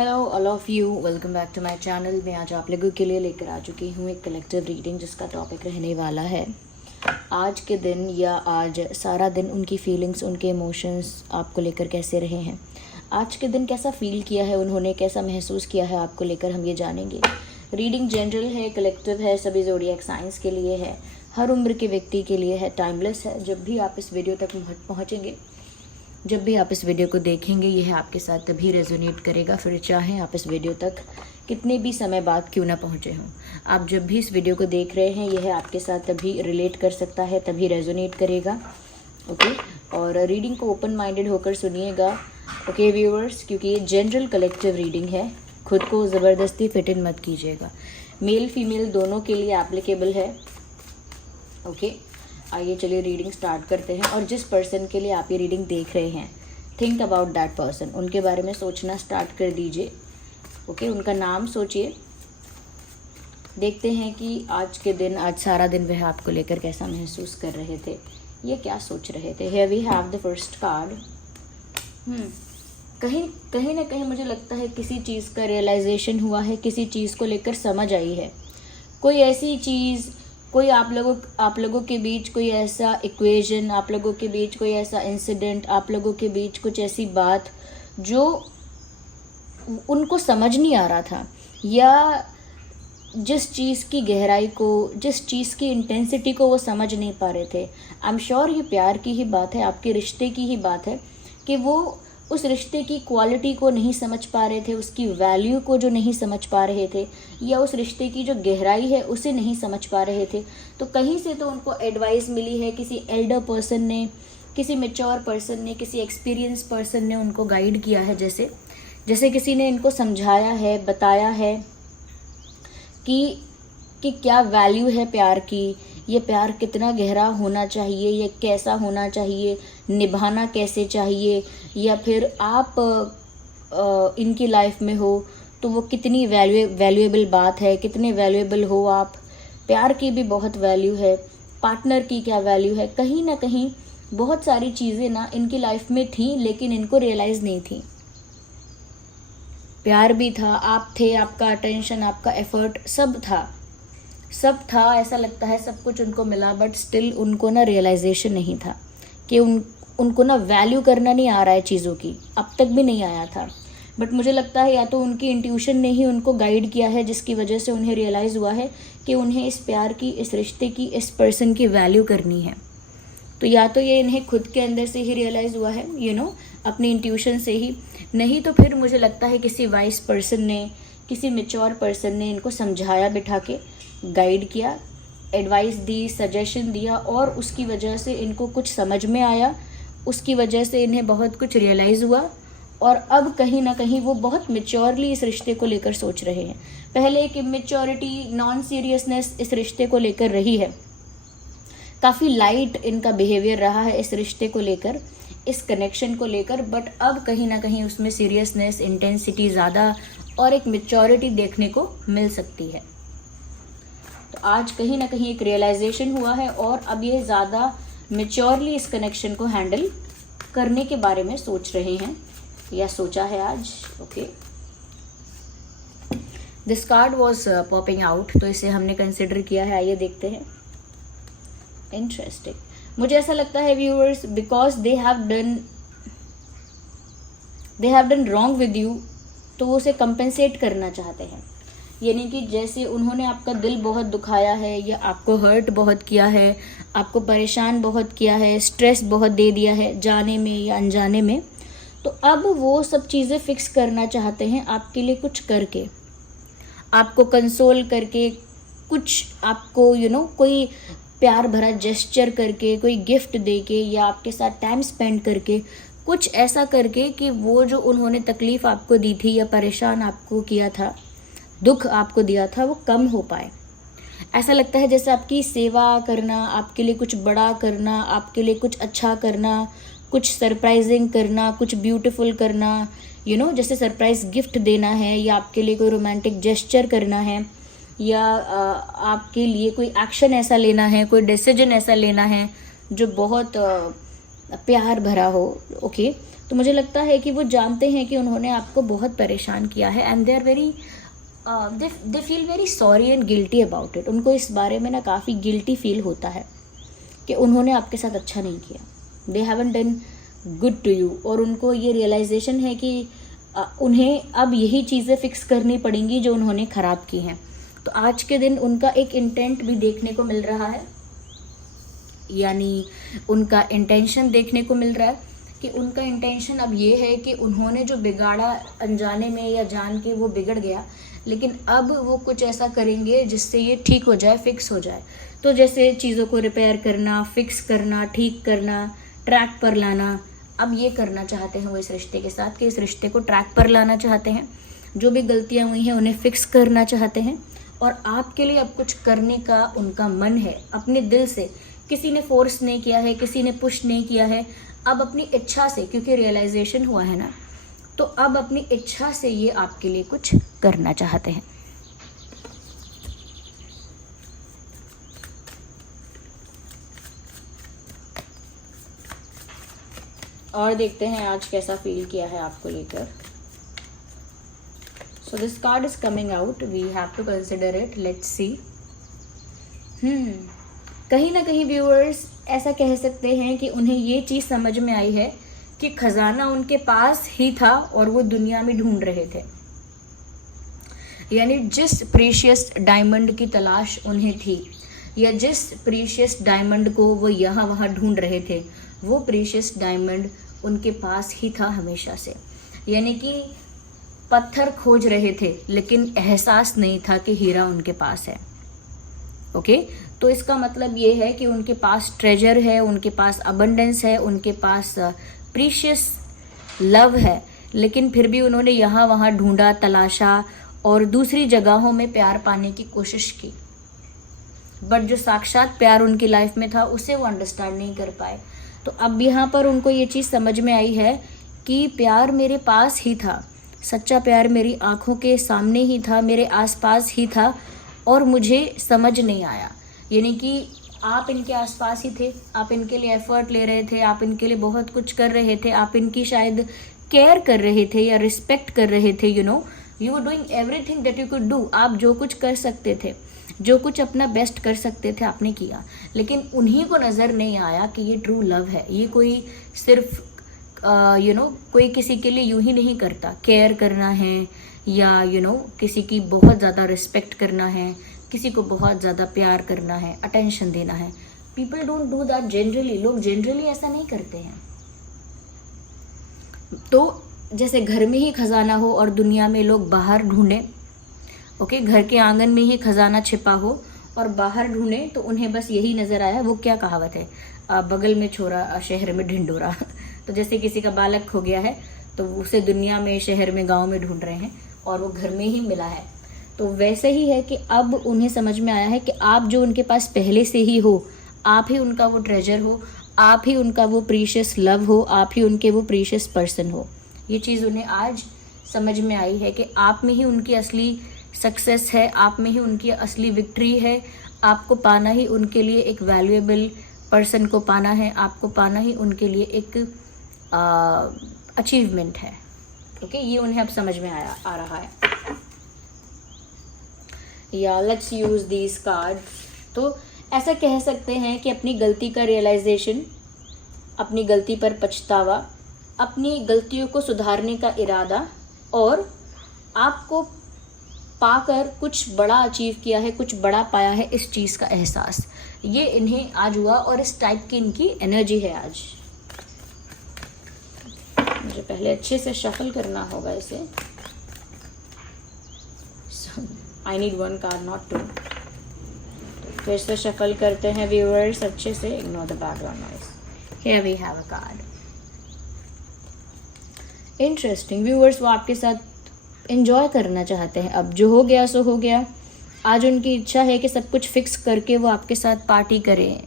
Hello all of you, welcome back to my channel. मैं आज आप लोगों के लिए लेकर आ चुकी हूँ एक कलेक्टिव रीडिंग जिसका टॉपिक रहने वाला है आज के दिन या आज सारा दिन उनकी फीलिंग्स, उनके इमोशंस आपको लेकर कैसे रहे हैं। आज के दिन कैसा फील किया है उन्होंने, कैसा महसूस किया है आपको लेकर, हम ये जानेंगे। रीडिंग जनरल है, कलेक्टिव है, सभी ज़ोडिएक साइंस के लिए है, हर उम्र के व्यक्ति के लिए है, टाइमलेस है। जब भी आप इस वीडियो तक पहुँचेंगे, जब भी आप इस वीडियो को देखेंगे, यह आपके साथ तभी रेजोनेट करेगा, फिर चाहें आप इस वीडियो तक कितने भी समय बाद क्यों ना पहुँचे हों। आप जब भी इस वीडियो को देख रहे हैं, यह आपके साथ तभी रिलेट कर सकता है, तभी रेजोनेट करेगा। ओके, और रीडिंग को ओपन माइंडेड होकर सुनिएगा। ओके व्यूअर्स, क्योंकि ये जनरल कलेक्टिव रीडिंग है, खुद को ज़बरदस्ती फिट इन मत कीजिएगा। मेल फीमेल दोनों के लिए एप्लीकेबल है। ओके, आइए चलिए रीडिंग स्टार्ट करते हैं। और जिस पर्सन के लिए आप ये रीडिंग देख रहे हैं, थिंक अबाउट दैट पर्सन, उनके बारे में सोचना स्टार्ट कर दीजिए। ओके, उनका नाम सोचिए। देखते हैं कि आज के दिन, आज सारा दिन वह आपको लेकर कैसा महसूस कर रहे थे, ये क्या सोच रहे थे। Here we have the first card. कहीं ना कहीं मुझे लगता है किसी चीज़ का रियलाइजेशन हुआ है, किसी चीज़ को लेकर समझ आई है। कोई ऐसी चीज़, कोई आप लोगों के बीच कोई ऐसा इक्वेशन, आप लोगों के बीच कोई ऐसा इंसिडेंट, आप लोगों के बीच कुछ ऐसी बात जो उनको समझ नहीं आ रहा था, या जिस चीज़ की गहराई को, जिस चीज़ की इंटेंसिटी को वो समझ नहीं पा रहे थे। आई एम श्योर ये प्यार की ही बात है, आपके रिश्ते की ही बात है कि वो उस रिश्ते की क्वालिटी को नहीं समझ पा रहे थे, उसकी वैल्यू को जो नहीं समझ पा रहे थे, या उस रिश्ते की जो गहराई है उसे नहीं समझ पा रहे थे। तो कहीं से तो उनको एडवाइस मिली है, किसी एल्डर पर्सन ने, किसी मैच्योर पर्सन ने, किसी एक्सपीरियंस पर्सन ने उनको गाइड किया है। जैसे किसी ने इनको समझाया है, बताया है कि क्या वैल्यू है प्यार की, ये प्यार कितना गहरा होना चाहिए, ये कैसा होना चाहिए, निभाना कैसे चाहिए, या फिर आप इनकी लाइफ में हो तो वो कितनी वैल्यूएबल बात है, कितने वैल्यूएबल हो आप। प्यार की भी बहुत वैल्यू है, पार्टनर की क्या वैल्यू है। कहीं ना कहीं बहुत सारी चीज़ें ना इनकी लाइफ में थी, लेकिन इनको रियलाइज़ नहीं थी। प्यार भी था, आप थे, आपका अटेंशन, आपका एफर्ट सब था। ऐसा लगता है सब कुछ उनको मिला, बट स्टिल उनको ना रियलाइजेशन नहीं था कि उनको ना वैल्यू करना नहीं आ रहा है चीज़ों की, अब तक भी नहीं आया था। बट मुझे लगता है या तो उनकी इंट्यूशन ने ही उनको गाइड किया है, जिसकी वजह से उन्हें रियलाइज़ हुआ है कि उन्हें इस प्यार की, इस रिश्ते की, इस पर्सन की वैल्यू करनी है। तो या तो ये इन्हें खुद के अंदर से ही रियलाइज़ हुआ है, अपनी इंट्यूशन से ही, नहीं तो फिर मुझे लगता है किसी वाइस पर्सन ने, किसी मैच्योर पर्सन ने इनको समझाया, बिठा के गाइड किया, एडवाइस दी, सजेशन दिया, और उसकी वजह से इनको कुछ समझ में आया, उसकी वजह से इन्हें बहुत कुछ रियलाइज़ हुआ, और अब कहीं ना कहीं वो बहुत मैच्योरली इस रिश्ते को लेकर सोच रहे हैं। पहले एक इमेच्योरिटी, नॉन सीरियसनेस इस रिश्ते को लेकर रही है, काफ़ी लाइट इनका बिहेवियर रहा है इस रिश्ते को लेकर, इस कनेक्शन को लेकर, बट अब कहीं ना कहीं उसमें सीरियसनेस, इंटेंसिटी ज़्यादा और एक मैच्योरिटी देखने को मिल सकती है। तो आज कहीं ना कहीं एक रियलाइजेशन हुआ है, और अब ये ज़्यादा मैच्योरली इस कनेक्शन को हैंडल करने के बारे में सोच रहे हैं, या सोचा है आज। Okay, this card was popping out, तो इसे हमने कंसिडर किया है। आइए देखते हैं। इंटरेस्टिंग, मुझे ऐसा लगता है viewers, because they have done wrong with you, तो वो उसे कंपेंसेट करना चाहते हैं। यानी कि जैसे उन्होंने आपका दिल बहुत दुखाया है, या आपको हर्ट बहुत किया है, आपको परेशान बहुत किया है, स्ट्रेस बहुत दे दिया है, जाने में या अनजाने में, तो अब वो सब चीज़ें फिक्स करना चाहते हैं आपके लिए, कुछ करके, आपको कंसोल करके, कुछ आपको कोई प्यार भरा जेस्चर करके, कोई गिफ्ट देके, या आपके साथ टाइम स्पेंड करके, कुछ ऐसा करके कि वो जो उन्होंने तकलीफ़ आपको दी थी, या परेशान आपको किया था, दुख आपको दिया था, वो कम हो पाए। ऐसा लगता है जैसे आपकी सेवा करना, आपके लिए कुछ बड़ा करना, आपके लिए कुछ अच्छा करना, कुछ सरप्राइजिंग करना, कुछ ब्यूटीफुल करना, जैसे सरप्राइज गिफ्ट देना है, या आपके लिए कोई रोमांटिक जेस्चर करना है, या आपके लिए कोई एक्शन ऐसा लेना है, कोई डिसीजन ऐसा लेना है जो बहुत प्यार भरा हो, ओके, तो मुझे लगता है कि वो जानते हैं कि उन्होंने आपको बहुत परेशान किया है and they are very they feel very sorry and guilty about it. उनको इस बारे में ना काफ़ी गिल्टी फील होता है कि उन्होंने आपके साथ अच्छा नहीं किया, they haven't done good to you, और उनको ये रियलाइजेशन है कि उन्हें अब यही चीज़ें फिक्स करनी पड़ेंगी जो उन्होंने ख़राब की हैं। तो आज के दिन उनका एक इंटेंट भी देखने को मिल रहा है, यानी उनका इंटेंशन देखने को मिल रहा है कि उनका इंटेंशन अब ये है कि उन्होंने जो बिगाड़ा अनजाने में या जान के वो बिगड़ गया, लेकिन अब वो कुछ ऐसा करेंगे जिससे ये ठीक हो जाए, फिक्स हो जाए। तो जैसे चीज़ों को रिपेयर करना, फिक्स करना, ठीक करना, ट्रैक पर लाना, अब ये करना चाहते हैं वो इस रिश्ते के साथ, कि इस रिश्ते को ट्रैक पर लाना चाहते हैं, जो भी गलतियाँ हुई हैं उन्हें फिक्स करना चाहते हैं, और आपके लिए अब कुछ करने का उनका मन है अपने दिल से। किसी ने फोर्स नहीं किया है, किसी ने पुश नहीं किया है, अब अपनी इच्छा से, क्योंकि रियलाइजेशन हुआ है ना, तो अब अपनी इच्छा से ये आपके लिए कुछ करना चाहते हैं। और देखते हैं आज कैसा फील किया है आपको लेकर। So this card is coming out, we have to consider it, let's see. कहीं ना कहीं व्यूअर्स ऐसा कह सकते हैं कि उन्हें ये चीज़ समझ में आई है कि खजाना उनके पास ही था और वो दुनिया में ढूंढ रहे थे, यानी जिस प्रीशियस डायमंड की तलाश उन्हें थी, या जिस प्रीशियस डायमंड को वो यहाँ वहाँ ढूंढ रहे थे, वो प्रीशियस डायमंड उनके पास ही था हमेशा से। यानी कि पत्थर खोज रहे थे लेकिन एहसास नहीं था कि हीरा उनके पास है, ओके। तो इसका मतलब ये है कि उनके पास ट्रेजर है, उनके पास अबंडेंस है, उनके पास प्रीशियस लव है, लेकिन फिर भी उन्होंने यहाँ वहाँ ढूंढा, तलाशा और दूसरी जगहों में प्यार पाने की कोशिश की, बट जो साक्षात प्यार उनकी लाइफ में था उसे वो अंडरस्टैंड नहीं कर पाए। तो अब यहाँ पर उनको ये चीज़ समझ में आई है कि प्यार मेरे पास ही था, सच्चा प्यार मेरी आंखों के सामने ही था, मेरे आसपास ही था, और मुझे समझ नहीं आया। यानी कि आप इनके आसपास ही थे, आप इनके लिए एफर्ट ले रहे थे, आप इनके लिए बहुत कुछ कर रहे थे, आप इनकी शायद केयर कर रहे थे या रिस्पेक्ट कर रहे थे, you were doing everything that you could do. आप जो कुछ कर सकते थे, जो कुछ अपना बेस्ट कर सकते थे, आपने किया, लेकिन उन्हीं को नज़र नहीं आया कि ये ट्रू लव है। ये कोई सिर्फ कोई किसी के लिए यूं ही नहीं करता, केयर करना है या किसी की बहुत ज़्यादा रिस्पेक्ट करना है, किसी को बहुत ज़्यादा प्यार करना है, अटेंशन देना है। People don't do that generally, लोग जनरली ऐसा नहीं करते हैं। तो जैसे घर में ही खजाना हो और दुनिया में लोग बाहर ढूंढें, ओके, घर के आंगन में ही खजाना छिपा हो और बाहर ढूंढें तो उन्हें बस यही नज़र आया। वो क्या कहावत है, बगल में छोरा शहर में ढिंडोरा। तो जैसे किसी का बालक खो गया है तो उसे दुनिया में, शहर में, गांव में ढूंढ रहे हैं और वो घर में ही मिला है। तो वैसे ही है कि अब उन्हें समझ में आया है कि आप जो उनके पास पहले से ही हो, आप ही उनका वो ट्रेजर हो, आप ही उनका वो प्रीशियस लव हो, आप ही उनके वो प्रीशियस पर्सन हो। ये चीज़ उन्हें आज समझ में आई है कि आप में ही उनकी असली सक्सेस है, आप में ही उनकी असली विक्ट्री है। आपको पाना ही उनके लिए एक वैल्यूएबल पर्सन को पाना है, आपको पाना ही उनके लिए एक अचीवमेंट है, ओके। ये उन्हें अब समझ में आ रहा है। या लेट्स यूज दीज कार्ड्स। तो ऐसा कह सकते हैं कि अपनी गलती का रियलाइजेशन, अपनी गलती पर पछतावा, अपनी गलतियों को सुधारने का इरादा, और आपको पाकर कुछ बड़ा अचीव किया है, कुछ बड़ा पाया है, इस चीज़ का एहसास, ये इन्हें आज हुआ। और इस टाइप की इनकी एनर्जी है आज। मुझे पहले अच्छे से शफल करना होगा इसे। I need one card not two. फिर से शफल करते हैं व्यूअर्स अच्छे से। Ignore the background noise. Here we have a card. Interesting viewers, वो आपके साथ एंजॉय करना चाहते हैं। अब जो हो गया सो हो गया। आज उनकी इच्छा है कि सब कुछ फिक्स करके वो आपके साथ पार्टी करें,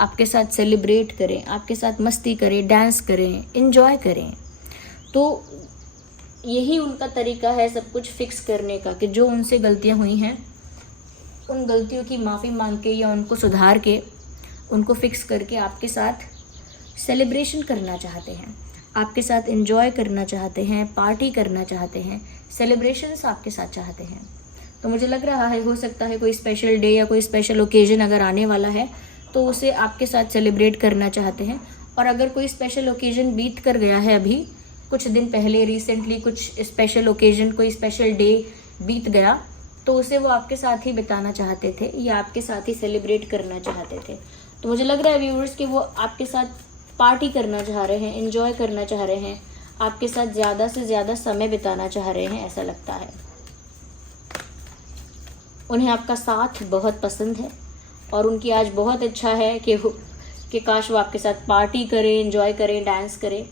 आपके साथ सेलिब्रेट करें, आपके साथ मस्ती करें, डांस करें, एंजॉय करें। तो यही उनका तरीका है सब कुछ फिक्स करने का, कि जो उनसे गलतियां हुई हैं उन गलतियों की माफ़ी मांग के या उनको सुधार के, उनको फिक्स करके आपके साथ सेलिब्रेशन करना चाहते हैं, आपके साथ एंजॉय करना चाहते हैं, पार्टी करना चाहते हैं, सेलिब्रेशंस आपके साथ चाहते हैं। तो मुझे लग रहा है हो सकता है कोई स्पेशल डे या कोई स्पेशल ओकेजन अगर आने वाला है तो उसे आपके साथ सेलिब्रेट करना चाहते हैं। और अगर कोई स्पेशल ओकेजन बीत कर गया है, अभी कुछ दिन पहले रिसेंटली कुछ स्पेशल ओकेजन, कोई स्पेशल डे बीत गया, तो उसे वो आपके साथ ही बिताना चाहते थे या आपके साथ ही सेलिब्रेट करना चाहते थे। तो मुझे लग रहा है व्यूअर्स कि वो आपके साथ पार्टी करना चाह रहे हैं, एंजॉय करना चाह रहे हैं, आपके साथ ज़्यादा से ज़्यादा समय बिताना चाह रहे हैं, ऐसा लगता है। उन्हें आपका साथ बहुत पसंद है और उनकी आज बहुत इच्छा है कि काश वो आपके साथ पार्टी करें, एंजॉय करें, डांस करें।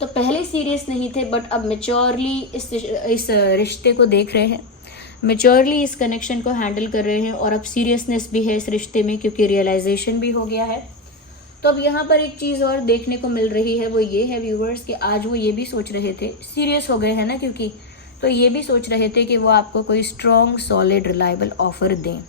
तो पहले सीरियस नहीं थे बट अब मेच्योरली इस रिश्ते को देख रहे हैं, मेच्योरली इस कनेक्शन को हैंडल कर रहे हैं और अब सीरियसनेस भी है इस रिश्ते में क्योंकि रियलाइजेशन भी हो गया है। तो अब यहाँ पर एक चीज़ और देखने को मिल रही है, वो ये है व्यूवर्स कि आज वो ये भी सोच रहे थे, सीरियस हो गए हैं ना क्योंकि, तो ये भी सोच रहे थे कि वो आपको कोई स्ट्रॉन्ग सॉलिड रिलायबल ऑफर दें,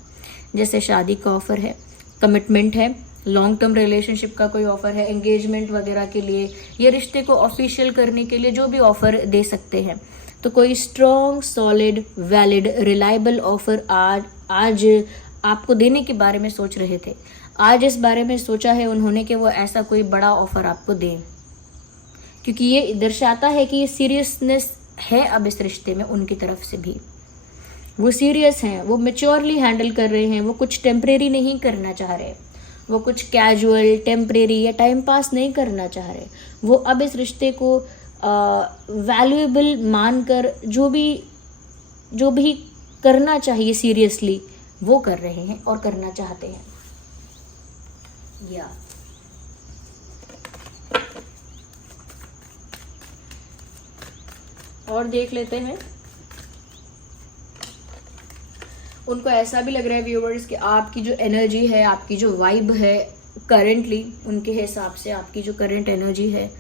जैसे शादी का ऑफर है, कमिटमेंट है, लॉन्ग टर्म रिलेशनशिप का कोई ऑफर है, एंगेजमेंट वगैरह के लिए, ये रिश्ते को ऑफिशियल करने के लिए जो भी ऑफर दे सकते हैं। तो कोई strong solid valid reliable offer आज आपको देने के बारे में सोच रहे थे। आज इस बारे में सोचा है उन्होंने कि वो ऐसा कोई बड़ा ऑफर आपको दें, क्योंकि ये दर्शाता है कि ये सीरियसनेस है अब इस रिश्ते में उनकी तरफ से भी। वो सीरियस हैं, वो मेच्योरली हैंडल कर रहे हैं, वो कुछ टेम्परेरी नहीं करना चाह रहे, वो कुछ कैजुअल टेम्परेरी या टाइम पास नहीं करना चाह रहे। वो अब इस रिश्ते को वैल्यूएबल मानकर जो भी करना चाहिए सीरियसली वो कर रहे हैं और करना चाहते हैं। या और देख लेते हैं, उनको ऐसा भी लग रहा है व्यूवर्स कि आपकी जो एनर्जी है, आपकी जो वाइब है करेंटली, उनके हिसाब से आपकी जो करंट एनर्जी है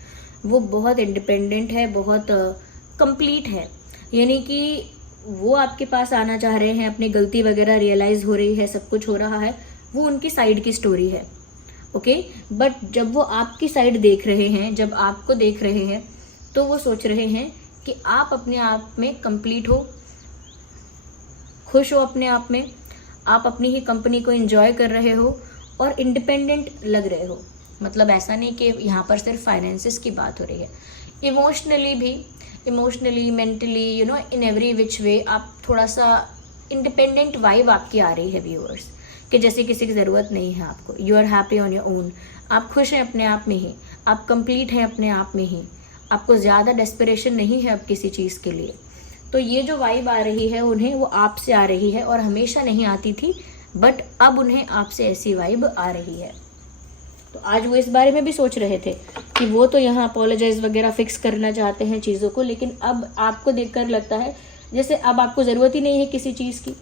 वो बहुत इंडिपेंडेंट है, बहुत कंप्लीट है। यानी कि वो आपके पास आना चाह रहे हैं, अपनी गलती वगैरह रियलाइज़ हो रही है, सब कुछ हो रहा है, वो उनकी साइड की स्टोरी है। ओके, बट जब वो आपकी साइड देख रहे हैं, जब आपको देख रहे हैं, तो वो सोच रहे हैं कि आप अपने आप में कंप्लीट हो, खुश हो अपने आप में, आप अपनी ही कंपनी को एंजॉय कर रहे हो और इंडिपेंडेंट लग रहे हो। मतलब ऐसा नहीं कि यहाँ पर सिर्फ फाइनेंसेस की बात हो रही है, इमोशनली भी, emotionally, mentally, in every which way आप थोड़ा सा इंडिपेंडेंट वाइब आपकी आ रही है व्यूअर्स, कि जैसे किसी की ज़रूरत नहीं है आपको, you are happy on your own, आप खुश हैं अपने आप में ही, आप कंप्लीट हैं अपने आप में ही, आपको ज़्यादा डेस्परेशन नहीं है अब किसी चीज़ के लिए। तो ये जो वाइब आ रही है उन्हें, वो आपसे आ रही है और हमेशा नहीं आती थी, बट अब उन्हें आपसे ऐसी वाइब आ रही है। तो आज वो इस बारे में भी सोच रहे थे कि वो तो यहाँ अपोलोजाइज वगैरह फिक्स करना चाहते हैं चीज़ों को, लेकिन अब आपको देखकर लगता है जैसे अब आपको ज़रूरत ही नहीं है किसी चीज़ की,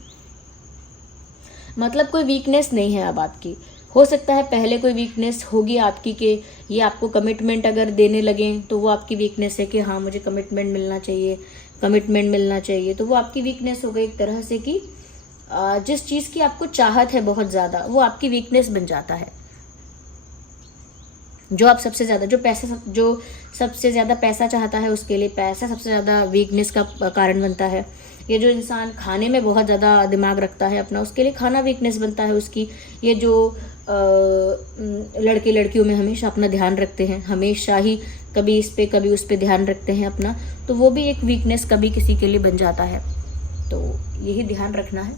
मतलब कोई वीकनेस नहीं है अब आपकी। हो सकता है पहले कोई वीकनेस होगी आपकी कि ये आपको कमिटमेंट अगर देने लगें तो वो आपकी वीकनेस है कि हाँ मुझे कमिटमेंट मिलना चाहिए, कमिटमेंट मिलना चाहिए, तो वो आपकी वीकनेस हो गई एक तरह से कि जिस चीज़ की आपको चाहत है बहुत ज़्यादा, वो आपकी वीकनेस बन जाता है। जो आप सबसे ज़्यादा जो सबसे ज़्यादा पैसा चाहता है उसके लिए पैसा सबसे ज़्यादा वीकनेस का कारण बनता है। ये जो इंसान खाने में बहुत ज़्यादा दिमाग रखता है अपना, उसके लिए खाना वीकनेस बनता है उसकी। ये जो लड़के लड़कियों में हमेशा अपना ध्यान रखते हैं, हमेशा ही कभी इस पे कभी उस पे ध्यान रखते हैं अपना, तो वो भी एक वीकनेस कभी किसी के लिए बन जाता है। तो यही ध्यान रखना है,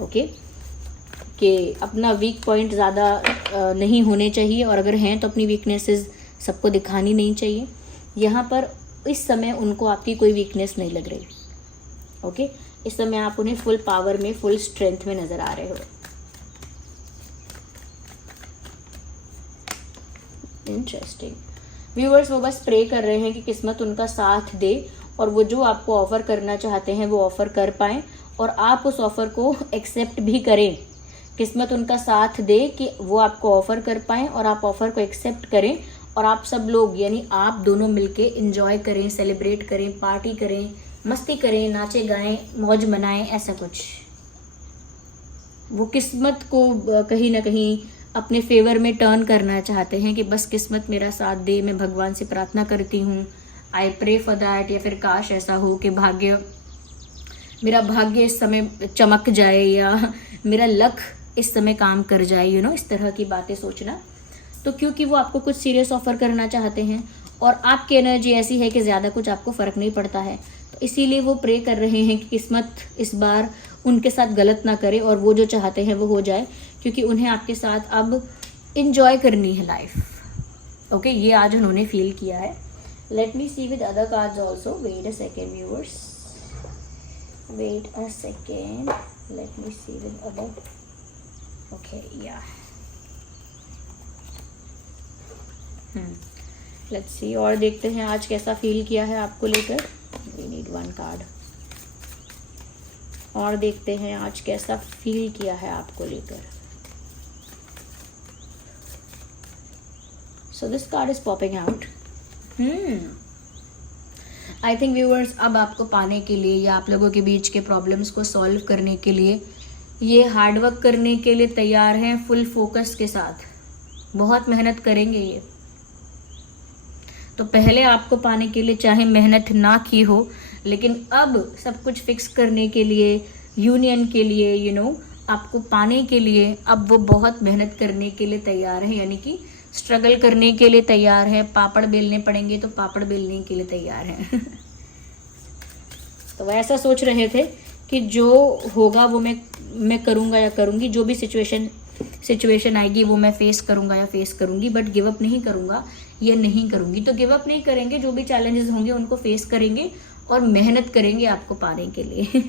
ओके, कि अपना वीक पॉइंट ज़्यादा नहीं होने चाहिए, और अगर हैं तो अपनी वीकनेसेस सबको दिखानी नहीं चाहिए। यहाँ पर इस समय उनको आपकी कोई वीकनेस नहीं लग रही, ओके। इस समय आप उन्हें फुल पावर में, फुल स्ट्रेंथ में नज़र आ रहे हो। इंटरेस्टिंग व्यूअर्स, वो बस प्रे कर रहे हैं कि किस्मत उनका साथ दे और वो जो आपको ऑफ़र करना चाहते हैं वो ऑफ़र कर पाएँ और आप उस ऑफ़र को एक्सेप्ट भी करें। किस्मत उनका साथ दे कि वो आपको ऑफ़र कर पाएँ और आप ऑफ़र को एक्सेप्ट करें और आप सब लोग यानी आप दोनों मिलके एंजॉय करें, सेलिब्रेट करें, पार्टी करें, मस्ती करें, नाचे गाएं, मौज मनाएं, ऐसा कुछ। वो किस्मत को कहीं ना कहीं अपने फेवर में टर्न करना चाहते हैं कि बस किस्मत मेरा साथ दे, मैं भगवान से प्रार्थना करती हूँ, आई प्रे फॉर दैट, या फिर काश ऐसा हो कि मेरा भाग्य इस समय चमक जाए या मेरा लक इस समय काम कर जाए, इस तरह की बातें सोचना। तो क्योंकि वो आपको कुछ सीरियस ऑफर करना चाहते हैं और आपकी एनर्जी ऐसी है कि ज़्यादा कुछ आपको फ़र्क नहीं पड़ता है, तो इसीलिए वो प्रे कर रहे हैं कि किस्मत इस बार उनके साथ गलत ना करे और वो जो चाहते हैं वो हो जाए, क्योंकि उन्हें आपके साथ अब इंजॉय करनी है लाइफ। ओके, ये आज उन्होंने फील किया है। Let me see with other cards also. Wait a second viewers, wait a second, let me see with other. Okay, yeah let's see, और देखते हैं आज कैसा फील किया है आपको लेकर। We need one card. और देखते हैं आज कैसा फील किया है आपको लेकर। So this card is popping out. I think viewers, अब आपको पाने के लिए या आप लोगों के बीच के प्रॉब्लम्स को सॉल्व करने के लिए ये हार्डवर्क करने के लिए तैयार हैं, फुल फोकस के साथ बहुत मेहनत करेंगे ये। तो पहले आपको पाने के लिए चाहे मेहनत ना की हो, लेकिन अब सब कुछ फिक्स करने के लिए, यूनियन के लिए, आपको पाने के लिए अब वो बहुत मेहनत करने के लिए तैयार है, यानी कि स्ट्रगल करने के लिए तैयार है। पापड़ बेलने पड़ेंगे तो पापड़ बेलने के लिए तैयार है। तो वो ऐसा सोच रहे थे कि जो होगा वो मैं करूँगा या करूँगी, जो भी सिचुएशन आएगी वो मैं फेस करूँगा या फेस करूँगी, बट गिव अप नहीं करूँगा या नहीं करूँगी। तो गिव अप नहीं करेंगे, जो भी चैलेंजेस होंगे उनको फेस करेंगे और मेहनत करेंगे आपको पाने के लिए।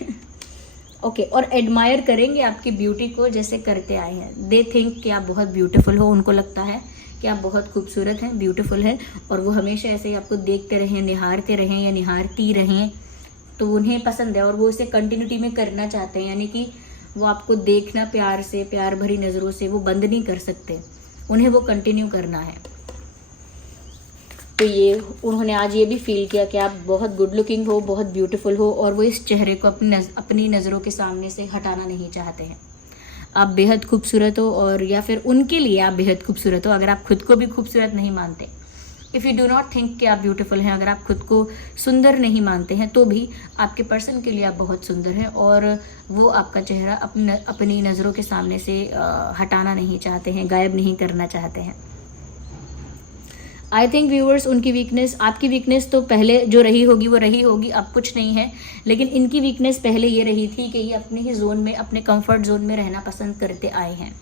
ओके, और एडमायर करेंगे आपकी ब्यूटी को जैसे करते आए हैं। दे थिंक कि आप बहुत ब्यूटीफुल हो, उनको लगता है कि आप बहुत खूबसूरत हैं, ब्यूटीफुल हैं, और वो हमेशा ऐसे ही आपको देखते रहें, निहारते रहें या निहारती रहें, तो उन्हें पसंद है और वो इसे कंटिन्यूटी में करना चाहते हैं। यानी कि वो आपको देखना प्यार से, प्यार भरी नज़रों से वो बंद नहीं कर सकते, उन्हें वो कंटिन्यू करना है। तो ये उन्होंने आज ये भी फील किया कि आप बहुत गुड लुकिंग हो, बहुत ब्यूटीफुल हो, और वो इस चेहरे को अपनी नज़रों के सामने से हटाना नहीं चाहते हैं। आप बेहद खूबसूरत हो, और या फिर उनके लिए आप बेहद खूबसूरत हो। अगर आप खुद को भी खूबसूरत नहीं मानते, if you do not think कि आप ब्यूटीफुल हैं, अगर आप खुद को सुंदर नहीं मानते हैं, तो भी आपके पर्सन के लिए आप बहुत सुंदर हैं, और वो आपका चेहरा अपनी नज़रों के सामने से हटाना नहीं चाहते हैं, गायब नहीं करना चाहते हैं। आई थिंक व्यूअर्स, उनकी वीकनेस, आपकी वीकनेस तो पहले जो रही होगी वो रही होगी, अब कुछ नहीं है, लेकिन इनकी वीकनेस पहले ये रही थी कि ये अपने ही जोन में, अपने कंफर्ट जोन में रहना पसंद करते आए हैं।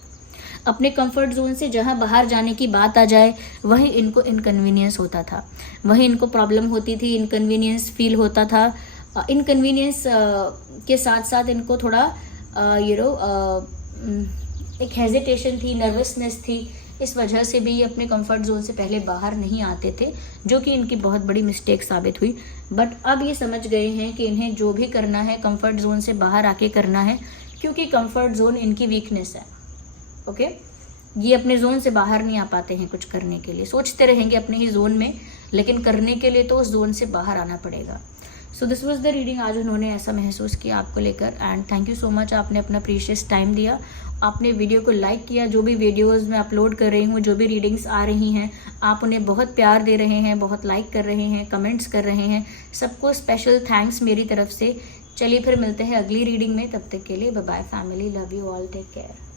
अपने कंफर्ट जोन से जहाँ बाहर जाने की बात आ जाए, वहीं इनको इनकन्वीनियंस होता था, वहीं इनको प्रॉब्लम होती थी, इनकन्वीनियंस फील होता था। इनकन्वीनियंस के साथ साथ इनको थोड़ा एक हेजिटेशन थी, नर्वसनेस थी। इस वजह से भी ये अपने कंफर्ट जोन से पहले बाहर नहीं आते थे, जो कि इनकी बहुत बड़ी मिस्टेक साबित हुई। बट अब ये समझ गए हैं कि इन्हें जो भी करना है कंफर्ट जोन से बाहर आके करना है, क्योंकि कंफर्ट जोन इनकी वीकनेस है। ओके, ये अपने जोन से बाहर नहीं आ पाते हैं कुछ करने के लिए, सोचते रहेंगे अपने ही जोन में, लेकिन करने के लिए तो उस जोन से बाहर आना पड़ेगा। So this was the reading. आज उन्होंने ऐसा महसूस किया आपको लेकर, and thank you so much, आपने अपना प्रीशियस टाइम दिया, आपने वीडियो को लाइक किया। जो भी वीडियोस मैं अपलोड कर रही हूँ, जो भी रीडिंग्स आ रही हैं, आप उन्हें बहुत प्यार दे रहे हैं, बहुत लाइक कर रहे हैं, कमेंट्स कर रहे हैं, सबको स्पेशल थैंक्स मेरी तरफ से। चलिए फिर मिलते हैं अगली रीडिंग में, तब तक के लिए bye bye family, love you all, take care.